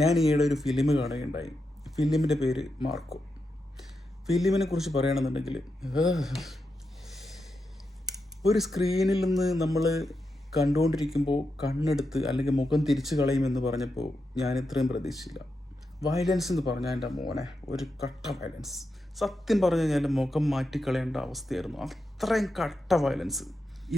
ഞാൻ ഈയിടെ ഒരു ഫിലിം കാണുകയുണ്ടായി. ഫിലിമിൻ്റെ പേര് മാർക്കോ. ഫിലിമിനെ കുറിച്ച് പറയുകയാണെന്നുണ്ടെങ്കിൽ ഒരു സ്ക്രീനിൽ നിന്ന് നമ്മൾ കണ്ടുകൊണ്ടിരിക്കുമ്പോൾ കണ്ണെടുത്ത് അല്ലെങ്കിൽ മുഖം തിരിച്ചു കളയുമെന്ന് പറഞ്ഞപ്പോൾ ഞാൻ ഇത്രയും പ്രതീക്ഷിച്ചില്ല. വയലൻസ് എന്ന് പറഞ്ഞാൽ എൻ്റെ മോനെ ഒരു കട്ട വയലൻസ്. സത്യം പറഞ്ഞു കഴിഞ്ഞാൽ മുഖം മാറ്റിക്കളയേണ്ട അവസ്ഥയായിരുന്നു. അത്രയും കട്ട വയലൻസ്.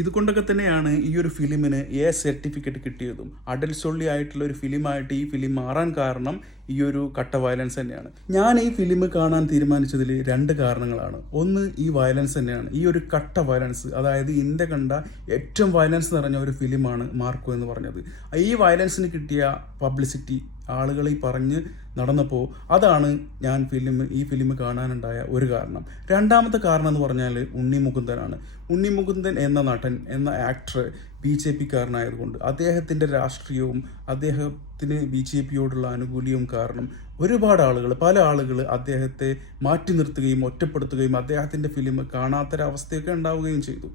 ഇതുകൊണ്ടൊക്കെ തന്നെയാണ് ഈ ഒരു ഫിലിമിന് സർട്ടിഫിക്കറ്റ് കിട്ടിയതും. അഡൽട്സ് ഒൺലി ആയിട്ടുള്ള ഒരു ഫിലിമായിട്ട് ഈ ഫിലിം മാറാൻ കാരണം ഈ ഒരു കട്ട വയലൻസ് തന്നെയാണ്. ഞാൻ ഈ ഫിലിം കാണാൻ തീരുമാനിച്ചതിൽ 2 കാരണങ്ങളാണ്. ഒന്ന് ഈ വയലൻസ് തന്നെയാണ്, ഈ ഒരു കട്ട വയലൻസ്. അതായത് ഇന്ത്യ കണ്ട ഏറ്റവും വയലൻസ് നിറഞ്ഞ ഒരു ഫിലിമാണ് മാർക്കോ എന്ന് പറഞ്ഞത്. ഈ വയലൻസിന് കിട്ടിയ പബ്ലിസിറ്റി ആളുകൾ ഈ പറഞ്ഞ് നടന്നപ്പോൾ അതാണ് ഞാൻ ഈ ഫിലിം കാണാനുണ്ടായ ഒരു കാരണം. രണ്ടാമത്തെ കാരണം എന്ന് പറഞ്ഞാൽ ഉണ്ണി മുകുന്ദനാണ്. ഉണ്ണി മുകുന്ദൻ എന്ന നടൻ, എന്ന ആക്ടർ BJP കാരനായതുകൊണ്ട് അദ്ദേഹത്തിൻ്റെ രാഷ്ട്രീയവും അദ്ദേഹത്തിന് BJPയോടുള്ള ആനുകൂല്യവും കാരണം ഒരുപാട് ആളുകൾ, പല ആളുകൾ അദ്ദേഹത്തെ മാറ്റി നിർത്തുകയും ഒറ്റപ്പെടുത്തുകയും അദ്ദേഹത്തിൻ്റെ ഫിലിം കാണാത്തൊരവസ്ഥയൊക്കെ ഉണ്ടാവുകയും ചെയ്തു.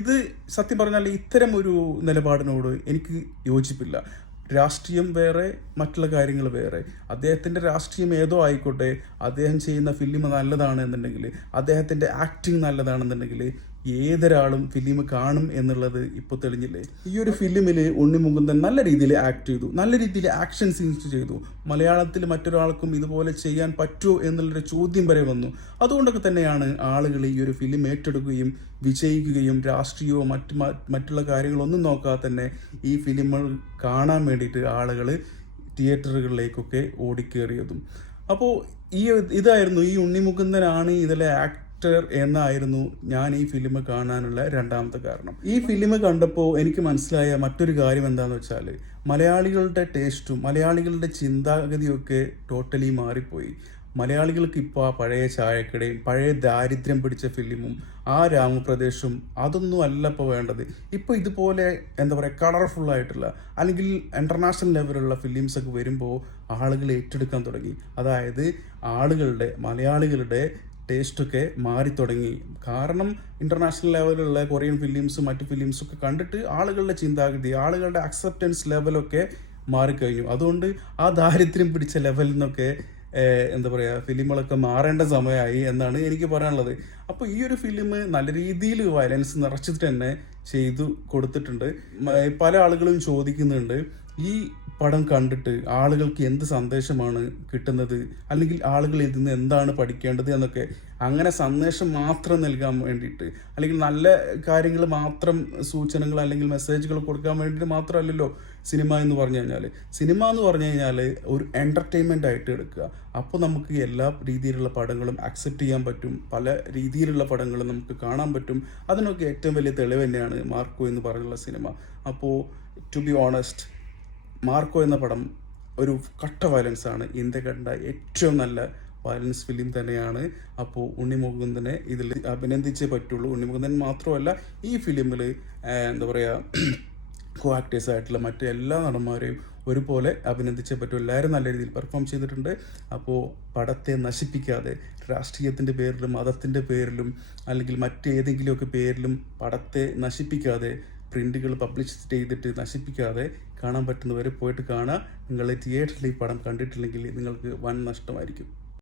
ഇത് സത്യം പറഞ്ഞാൽ ഇത്തരം ഒരു നിലപാടിനോട് എനിക്ക് യോജിപ്പില്ല. രാഷ്ട്രീയം വേറെ, മറ്റുള്ള കാര്യങ്ങൾ വേറെ. അദ്ദേഹത്തിൻ്റെ രാഷ്ട്രീയം ഏതോ ആയിക്കോട്ടെ, അദ്ദേഹം ചെയ്യുന്ന ഫിലിം നല്ലതാണ് എന്നുണ്ടെങ്കിൽ, അദ്ദേഹത്തിൻ്റെ ആക്ടിങ് നല്ലതാണെന്നുണ്ടെങ്കിൽ ഏതൊരാളും ഫിലിം കാണും എന്നുള്ളത് ഇപ്പോൾ തെളിഞ്ഞില്ലേ. ഈ ഒരു ഫിലിമിൽ ഉണ്ണി മുകുന്ദൻ നല്ല രീതിയിൽ ആക്ട് ചെയ്തു, നല്ല രീതിയിൽ ആക്ഷൻ സീൻസ് ചെയ്തു. മലയാളത്തിൽ മറ്റൊരാൾക്കും ഇതുപോലെ ചെയ്യാൻ പറ്റുമോ എന്നുള്ളൊരു ചോദ്യം വരെ വന്നു. അതുകൊണ്ടൊക്കെ തന്നെയാണ് ആളുകൾ ഈ ഒരു ഫിലിം ഏറ്റെടുക്കുകയും വിജയിക്കുകയും രാഷ്ട്രീയമോ മറ്റുള്ള കാര്യങ്ങളൊന്നും നോക്കാതെ തന്നെ ഈ ഫിലിമുകൾ കാണാൻ വേണ്ടിയിട്ട് ആളുകൾ തിയേറ്ററുകളിലേക്കൊക്കെ ഓടിക്കേറിയതും. അപ്പോൾ ഇതായിരുന്നു, ഈ ഉണ്ണി മുകുന്ദനാണ് ഇതിലെ എന്നായിരുന്നു ഞാൻ ഈ ഫിലിം കാണാനുള്ള രണ്ടാമത്തെ കാരണം. ഈ ഫിലിം കണ്ടപ്പോൾ എനിക്ക് മനസ്സിലായ മറ്റൊരു കാര്യം എന്താണെന്ന് വെച്ചാൽ, മലയാളികളുടെ ടേസ്റ്റും മലയാളികളുടെ ചിന്താഗതിയൊക്കെ ടോട്ടലി മാറിപ്പോയി. മലയാളികൾക്ക് ഇപ്പോൾ ആ പഴയ ചായക്കടയും പഴയ ദാരിദ്ര്യം പിടിച്ച ഫിലിമും ആ രാമപ്രദേശും അതൊന്നും അല്ല ഇപ്പോൾ വേണ്ടത്. ഇപ്പോൾ ഇതുപോലെ എന്താ പറയുക, കളർഫുള്ളായിട്ടുള്ള അല്ലെങ്കിൽ ഇൻ്റർനാഷണൽ ലെവലുള്ള ഫിലിംസൊക്കെ വരുമ്പോൾ ആളുകൾ ഏറ്റെടുക്കാൻ തുടങ്ങി. അതായത് മലയാളികളുടെ ടേസ്റ്റൊക്കെ മാറി തുടങ്ങി. കാരണം ഇൻ്റർനാഷണൽ ലെവലിലുള്ള കൊറിയൻ ഫിലിംസും മറ്റു ഫിലിംസൊക്കെ കണ്ടിട്ട് ആളുകളുടെ ചിന്താഗതി, ആളുകളുടെ അക്സെപ്റ്റൻസ് ലെവലൊക്കെ മാറിക്കഴിഞ്ഞു. അതുകൊണ്ട് ആ ദാരിദ്ര്യം പിടിച്ച ലെവലിൽ നിന്നൊക്കെ എന്താ പറയുക, ഫിലിമുകളൊക്കെ മാറേണ്ട സമയമായി എന്നാണ് എനിക്ക് പറയാനുള്ളത്. അപ്പോൾ ഈ ഒരു ഫിലിം നല്ല രീതിയിൽ വയലൻസ് നിറച്ചിട്ട് തന്നെ ചെയ്തു കൊടുത്തിട്ടുണ്ട്. പല ആളുകളും ചോദിക്കുന്നുണ്ട്, ഈ പടം കണ്ടിട്ട് ആളുകൾക്ക് എന്ത് സന്ദേശമാണ് കിട്ടുന്നത്, അല്ലെങ്കിൽ ആളുകൾ ഇതിൽ നിന്ന് എന്താണ് പഠിക്കേണ്ടത് എന്നൊക്കെ. അങ്ങനെ സന്ദേശം മാത്രം നൽകാൻ വേണ്ടിയിട്ട്, അല്ലെങ്കിൽ നല്ല കാര്യങ്ങൾ മാത്രം, സൂചനകൾ അല്ലെങ്കിൽ മെസ്സേജുകൾ കൊടുക്കാൻ വേണ്ടിയിട്ട് മാത്രമല്ലല്ലോ സിനിമ എന്ന് പറഞ്ഞു കഴിഞ്ഞാൽ ഒരു എൻ്റർടൈൻമെൻ്റ് ആയിട്ട് എടുക്കുക. അപ്പോൾ നമുക്ക് എല്ലാ രീതിയിലുള്ള പടങ്ങളും അക്സെപ്റ്റ് ചെയ്യാൻ പറ്റും, പല രീതിയിലുള്ള പടങ്ങളും നമുക്ക് കാണാൻ പറ്റും. അതിനൊക്കെ ഏറ്റവും വലിയ തെളിവ് തന്നെയാണ് മാർക്കോ എന്ന് പറഞ്ഞുള്ള സിനിമ. അപ്പോൾ ടു ബി ഓണസ്റ്റ്, മാർക്കോ എന്ന പടം ഒരു കട്ട വയലൻസ് ആണ്. ഇന്ത്യ കണ്ട ഏറ്റവും നല്ല വയലൻസ് ഫിലിം തന്നെയാണ്. അപ്പോൾ ഉണ്ണി മുകുന്ദനെ ഇതിൽ അഭിനന്ദിച്ചേ പറ്റുള്ളൂ. ഉണ്ണി മുകുന്ദൻ മാത്രമല്ല, ഈ ഫിലിമിൽ എന്താ പറയുക, കോ ആക്ടേഴ്സ് ആയിട്ടുള്ള മറ്റ് എല്ലാ നടന്മാരെയും ഒരുപോലെ അഭിനന്ദിച്ചേ പറ്റൂ. എല്ലാവരും നല്ല രീതിയിൽ പെർഫോം ചെയ്തിട്ടുണ്ട്. അപ്പോൾ പടത്തെ നശിപ്പിക്കാതെ, രാഷ്ട്രീയത്തിൻ്റെ പേരിലും മതത്തിൻ്റെ പേരിലും അല്ലെങ്കിൽ മറ്റേതെങ്കിലുമൊക്കെ പേരിലും പടത്തെ നശിപ്പിക്കാതെ, പ്രിൻ്റുകൾ പബ്ലിഷ് ചെയ്തിട്ട് നശിപ്പിക്കാതെ കാണാൻ പറ്റുന്നവരെ പോയിട്ട് കാണുക. നിങ്ങൾ തിയേറ്ററിൽ ഈ പടം കണ്ടിട്ടില്ലെങ്കിൽ നിങ്ങൾക്ക് വൻ നഷ്ടമായിരിക്കും.